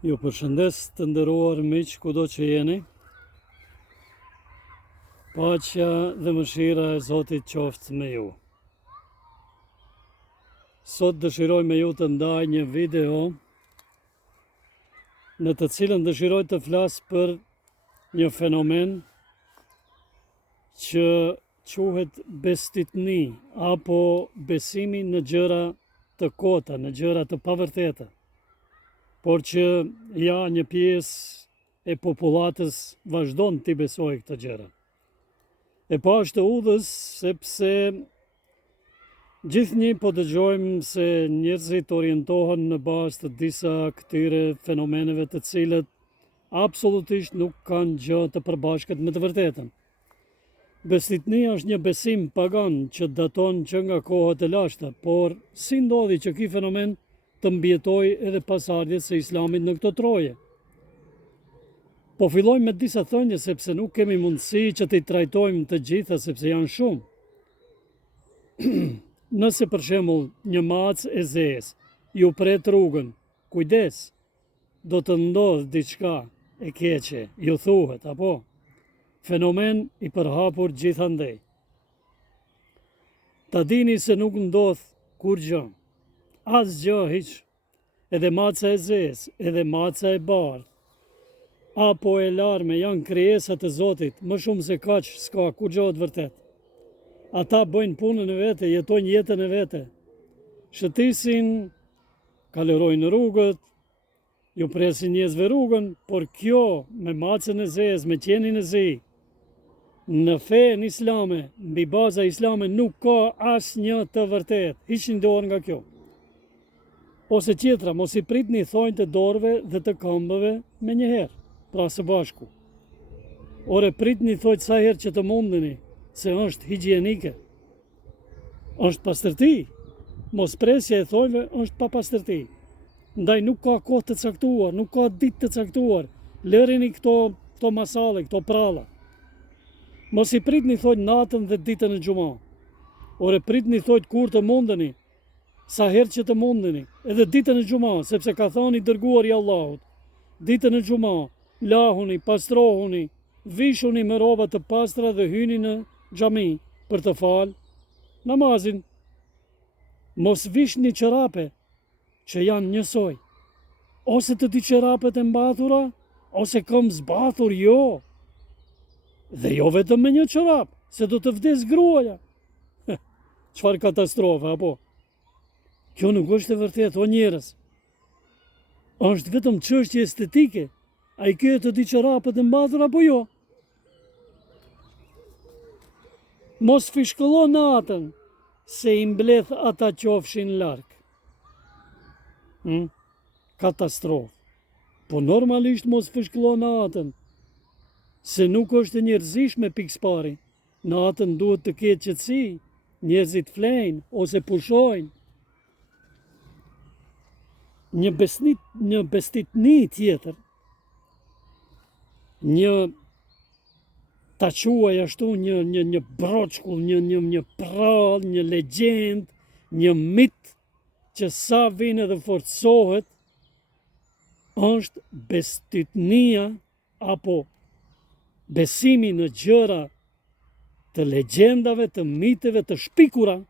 Ju përshëndes të nderuar miq kudo që jeni. Paqja dhe mëshira e Zotit qoftë me ju. Sot dëshiroj me ju të ndaj një video në të cilën dëshiroj të flas për një fenomen që quhet bestitni apo besimi në gjëra të kota, në gjëra të pavërteta. Por që ja një pjesë e popullatës vazhdon t'i besojë këtë gjëra. E pa është udhës sepse gjithnjë po dëgjojmë se njerëzit orientohen në bazë të disa këtyre fenomeneve të cilët absolutisht nuk kanë gjë të përbashkët me të vërtetën. Bestitnia është një besim pagan që daton që nga kohët e lashta, por si ndodhi që ky fenomen të mbjetoj edhe pasardhjet së Islamit në këto troje. Po fillojmë me disa thënie sepse nuk kemi mundësi që t'i trajtojmë të gjitha sepse janë shumë. Nëse për shembull një macë e zezë ju pret rrugën, kujdes, do të ndodhë diçka e keqe, ju thuhet, apo? Fenomen i përhapur gjithandej. Ta dini se nuk ndodh kur gjë. Asgjë hiç, edhe maca e zezë, edhe maca e bardhë, apo e larme janë krijesat e Zotit, më shumë se kaq s'ka kur gjohet vërtet. Ata bëjnë punën e vete, jetojnë jetën e vete, shëtisin, kalerojnë rrugët, ju presin njerëzve rrugën, por kjo me macën e zezë, me qenin e zi, në fenë islame, mbi baza islame nuk ka asnjë të vërtet, hiç ndodh nga kjo. Ose tjetra, mos i pritni thonjtë të dorëve dhe të këmbëve me njëherë, pra së bashku. Ore pritni thonjtë sa herë që të mundeni, se është higjienike. Është pastërti. Mos presja e thonjve është pa pastërti. Ndaj nuk ka kohë të caktuar, nuk ka ditë të caktuar. Lërini këto masale, këto pralla. Mos i pritni thonjtë natën dhe ditën e xhuma. Ore pritni thonjtë kur të mundeni, sa herë që të mundeni, edhe ditën e xhuma, sepse ka thënë i dërguari i Allahut, ditën e xhuma, lahuni, pastrohuni, vishuni me rroba të pastra dhe hyni në xhami për të falë namazin. Mos vishni çorape që janë njësoj, ose të di çorapet e mbathura, ose këmbë zbathur, jo. Dhe jo vetëm me një çorap, se do të vdes gruaja. Çfarë katastrofe, apo? Kjo nuk është e vërtet, o njerëz. Është vetëm çështje estetike. Ai kjo të di çorapet e mbathura apo jo? Mos fishkëllo natën, se i mbleth ata qofshin larg. Katastrofë. Po normalisht mos fishkëllo natën, se nuk është e njerëzishme pikëspari. Natën duhet të ketë qetësi, njerëzit flejnë ose pushojnë. Një bestitni tjetër, një ta quaj ashtu një broçkull, një prall, një legjend, një mit që sa vjen edhe forcohet, është bestitnia apo besimi në gjëra të legjendave, të miteve, të shpikura,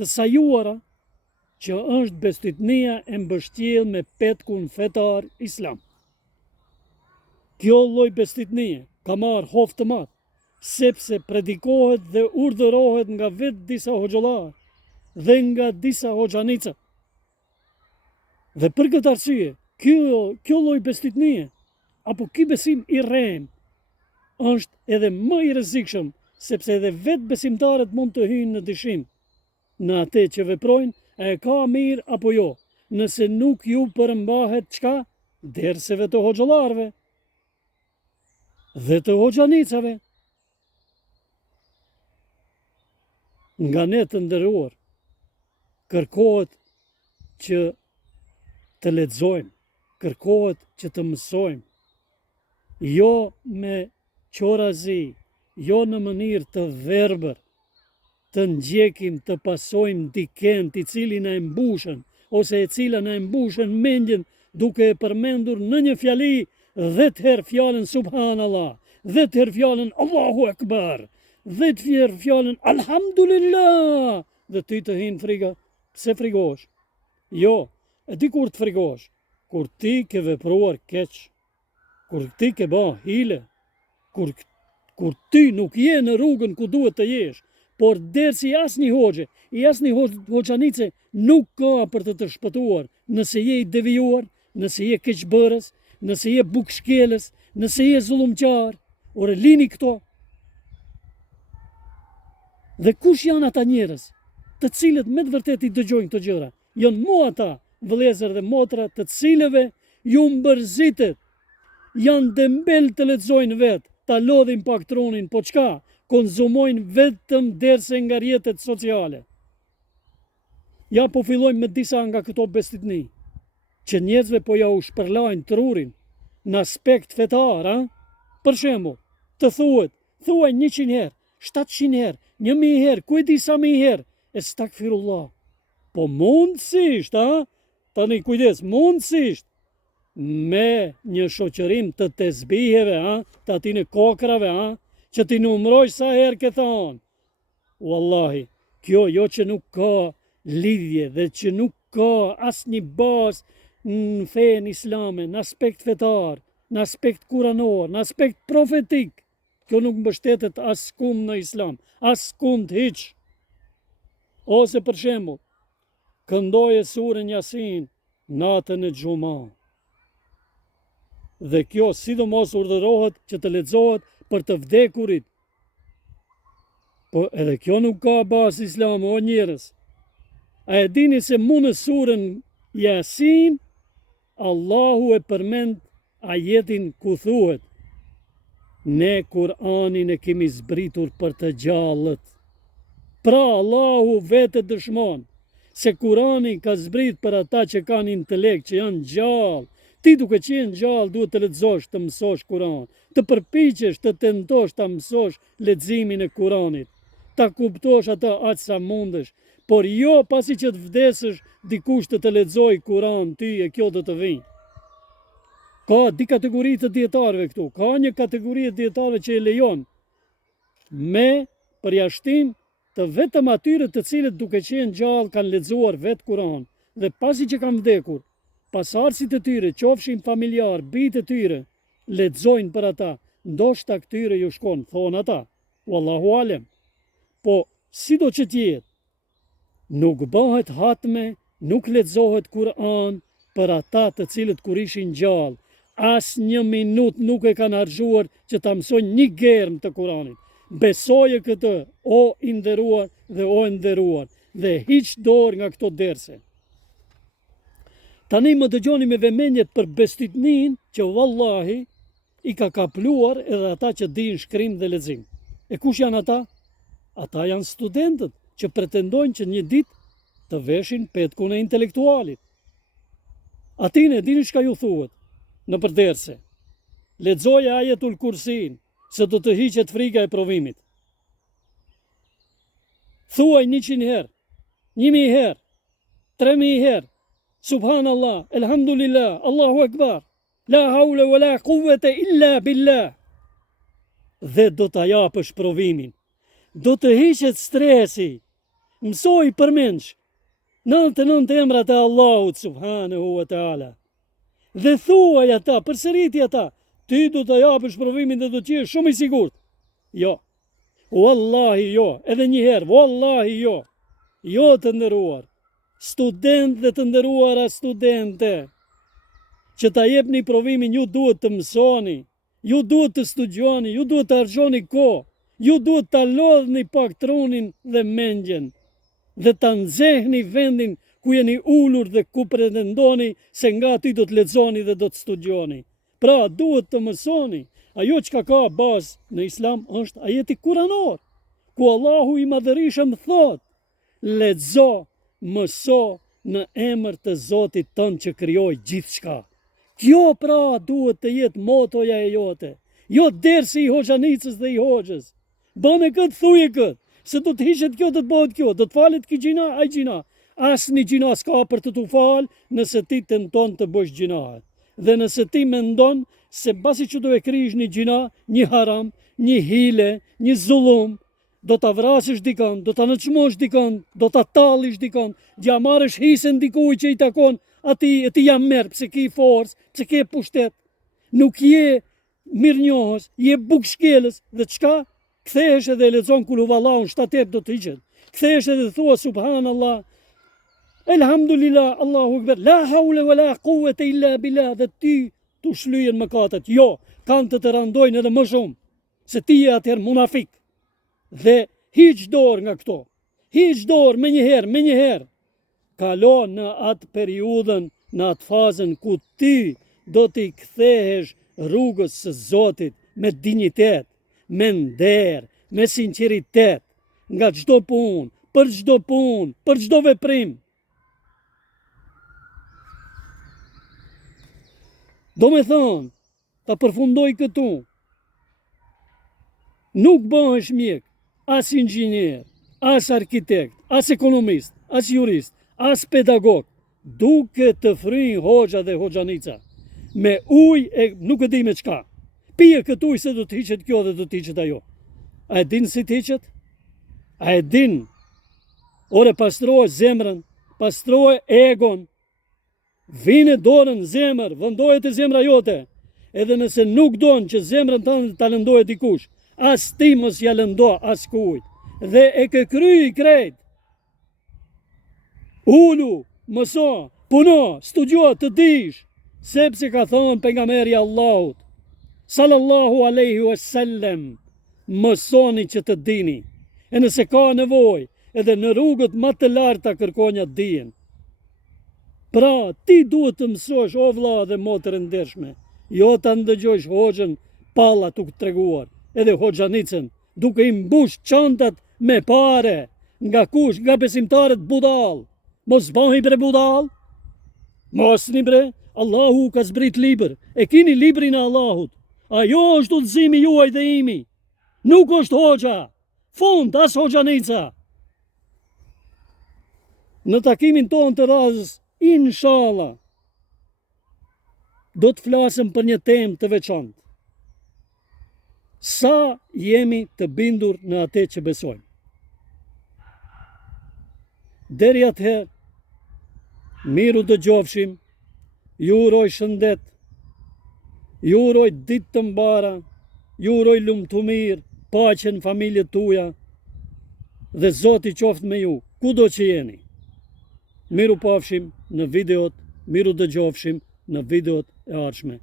të sajuara, që është bestitnia e mbështjellë me petkun fetar islam. Kjo lloj bestitnie ka marrë hof të madh, sepse predikohet dhe urdhërohet nga vetë disa hoxhallar dhe nga disa hoxhanica. Dhe për këtë arsye, kjo lloj bestitnie, apo ky besim i rrem, është edhe më i rrezikshëm, sepse edhe vetë besimtarët mund të hyjnë në dyshim në atë që veprojnë, e ka mirë apo jo, nëse nuk ju përmbahet çka? Derseve të hoxhallarëve dhe të hoxhanicave. Nga ne të nderuar, kërkohet që të lexojmë, kërkohet që të mësojmë, jo me qorazi, jo në mënyrë të verbër, të ndjekim, të pasojmë dikend i cili na e mbushën, ose e cila na e mbushën mendjen duke e përmendur në një fjali 10 herë fjalën Subhanallah, 10 herë fjalën Allahu Akbar, 10 herë fjalën Alhamdulillah, dhe ti të hinë friga. Pse frigosh? Jo, e di kur të frigosh? Kur ti ke vepruar keq, kur ti ke ba hile, kur ti nuk je në rrugën ku duhet të jesh, por dersi asnjë hoxhe, i asnjë hoxhanice nuk ka për të shpëtuar, nëse je i devijuar, nëse je keqbërës, nëse je bukshkelës, nëse je zullumqar, ore lini këto. Dhe kush janë ata njerëz, të cilët me të vërtet i dëgjojnë këto gjëra? Janë mua ata, vëllezër dhe motra, të cilëve ju mbërzitet, janë dembel të lexojnë vetë, ta lodhin pak tronin, po çka? Konzumojnë vetëm derse nga rrjetet sociale. Ja po fillojmë me disa nga këto bestitni, që njerëzve po ja u shpërlajnë trurin në aspekt fetar, a? Për shembull, të thuaj 100 herë, 700 herë, 1000 herë, ku e di sa mijë herë, estakfirullah. Po mundësisht, a? Tani kujdes, mundësisht, me një shoqërim të tesbiheve, a? Të atine kokrave, a? Që ti numroj sa herë ke thonë. Wallahi, kjo jo që nuk ka lidhje dhe që nuk ka as një bazë në fenë islame, në aspekt fetar, në aspekt kuranor, në aspekt profetik. Kjo nuk mbështetet as kund në islam, as kund hiq. Ose për shembull, këndoje surën Yasin natën e xuma. Dhe kjo sidomos urdhërohet që të lexohet për të vdekurit. Po edhe kjo nuk ka bazë islame, o njerëz. A e dini se mu në surën Yasin, Allahu e përmend ajetin ku thuhet: ne Kur'anin e kemi zbritur për të gjallët. Pra Allahu vetë dëshmon se Kur'ani ka zbrit për ata që kanë intelekt, që janë gjallë. Ti duke qenë gjallë duhet të lexosh, të mësosh Kur'an, të përpiqesh, të tentosh ta mësosh leximin e Kur'anit, ta kuptosh atë aq sa mundesh, por jo pasi që të vdesësh dikush të lexoj Kur'an ty e kjo do të vinë. Ka di kategori të dietarëve këtu, ka një kategori të dietarëve që e lejon me përjashtim të vetëm atyre të cilët duke qenë gjallë kanë lexuar vetë Kur'an, dhe pasi që kanë vdekur, pasardhësit e tyre, qofshin familjar, bijtë e tyre, lexojnë për ata, ndoshta këtyre ju shkon, thonë ata, wallahu alem. Po, sido që tjetë, nuk bëhet hatme, nuk lexohet Kur'an për ata të cilët kur ishin gjallë, as një minut nuk e kanë harxuar që ta mësojnë një germ të Kur'anit. Besoje këtë, o i nderuar dhe o e nderuar, dhe hiq dorë nga këto derse. Tani më dëgjoni me vëmendje për bestitnin që vallahi i ka kapluar edhe ata që dinë shkrim dhe lexim. E kush janë ata? Ata janë studentët që pretendojnë që një ditë të veshin petkun e intelektualit. Atine dini çka ju thuhet në përderse. Lexoje ajetul kursin, se do të hiqet frika e provimit. Thuaj 100 herë, 1000 herë, 3000 herë, Subhanallah, Elhamdulillah, Allahu Akbar, la haule wa la quwwata illa billah. Dhe do të japësh provimin. Do të hiqet stresi. Mësoj përmendsh 99 emrat e Allahut subhanahu wa taala. Dhe thuaj ata, përsëriti ata, ti do të japësh provimin dhe do të jesh shumë i sigurt. Jo. Wallahi jo, edhe një herë, wallahi jo. Jo të nderuar. Student dhe të nderuara studente, që ta jepni provimin, ju duhet të mësoni, ju duhet të studioni, ju duhet të harxhoni kohë, ju duhet të lodhni pak trunin dhe mendjen, dhe të nxehni vendin ku jeni ulur dhe ku pretendoni se nga aty do të lexoni dhe do të studioni. Pra, duhet të mësoni. Ajo që ka bazë në islam është ajeti kuranor, ku Allahu i madhërisëm thot: lexo, mëso në emër të Zotit tënd që krijoi gjithçka. Kjo pra duhet të jetë motoja e jote, jo dersi i hoxhanicës dhe i hoxhës. Bëne këtë, thuje këtë, se do të hiqet kjo, do të bëhet kjo, do të falet kjo gjina, aj gjina. Asnjë gjina s'ka për të tu falë nëse ti tenton të bësh gjina. Dhe nëse ti mendon se basi që do e krish një gjina, një haram, një hile, një zullum, do ta vrasësh dikën, do ta nëçmosh dikën, do ta tallish dikën, ja marrësh hisën dikujt që i takon atij, e ti jam merr, pse ke forcë, pse ke pushtet. Nuk je mirënjohës, je bukshkelës dhe çka? Kthehesh edhe lexon kul huwallahu 7 do të hiqet. Kthehesh edhe thua subhanallah, elhamdulillah, Allahu akbar, la hawla wala quwwata illa billah, dhe ti tu shlyjen mëkatet. Jo, kanë të randojnë edhe më shumë, se ti je atëherë munafik. Dhe hiq dorë nga këto. Hiq dorë me njëherë. Kalo në atë periudhën, në atë fazën ku ti do t'i kthehesh rrugës së Zotit me dinjitet, me nder, me sinqeritet, nga çdo punë, për çdo veprim. Do me thonë, ta përfundoj këtu, nuk bëhesh mjek, as inxhinier, as arkitekt, as ekonomist, as jurist, as pedagog, duke të fryjnë hoxha dhe hoxhanica. Me ujë nuk e di me çka. Pije këtë ujë se do të hiqet kjo dhe do të hiqet ajo. A e din si të hiqet? A e din? Ore, pastroje zemrën, pastroje egon, vine dorën zemër, vendohet e zemra jote. Edhe nëse nuk donë që zemrën tënde ta lëndohet dikush, as ti mos ja lëndo as kujt. Dhe e ke kryi krejt. Ulu, mëso, puno, studio, të dish, sepse ka thonë pejgamberi Allahut, sallallahu alaihi wasallam, mësoni që të dini. E nëse ka nevojë, edhe në rrugët më të larta kërkonja dijen. Pra, ti duhet të mësosh, o vlla dhe motër e ndershme, jo ta ndëgjosh hoxhën palla tuk treguar, edhe hoxhanicën, duke i mbush çantat me pare. Nga kush? Nga besimtarët budall. Mos bëhi bre budall. Mos ni bre. Allahu ka zbrit libër. E kini librin e Allahut. Ajo është udhëzimi juaj dhe imi. Nuk është hoxha. Fund, as hoxhanica. Në takimin tonë të radhës, inshallah, do të flasëm për një temë të veçantë. Sa jemi të bindur në atë që besojmë. Deri atëherë, miru dëgjofshim, ju uroj shëndet, ju uroj ditë të mbara, ju uroj lumtumir, paqen familjet tuaja, dhe Zoti qoftë me ju, kudo që jeni. Miru pafshim në videot, miru dëgjofshim në videot e ardhshme.